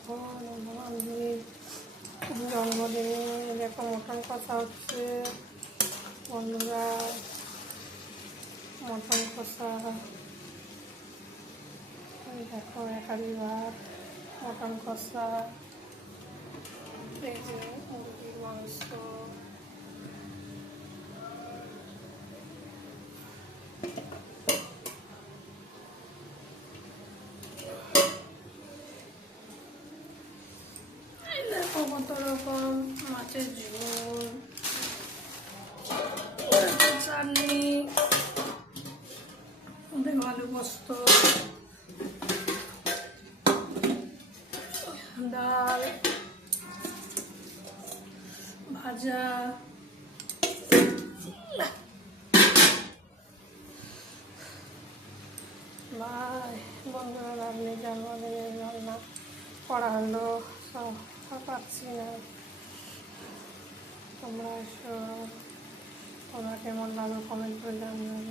দেখো আমি জন্মদিনে দেখো মটন কষা হচ্ছে বন্ধুরা, মটন কষা দেখো একালি ভাত, মটন কষা, এই যে মুরগির মাংস, দেখো কত রকম মাছের ঝোল, চাটনি, দেখো আলু পোস্ত, ডাল, ভাজা, ভাই বন্ধুরা রান্না জন্মদিনের রান্না করা হলো, সব পাচ্ছি না। তোমরা এসো, তোমরা কেমন লাগলো কমেন্ট করে জানাবে।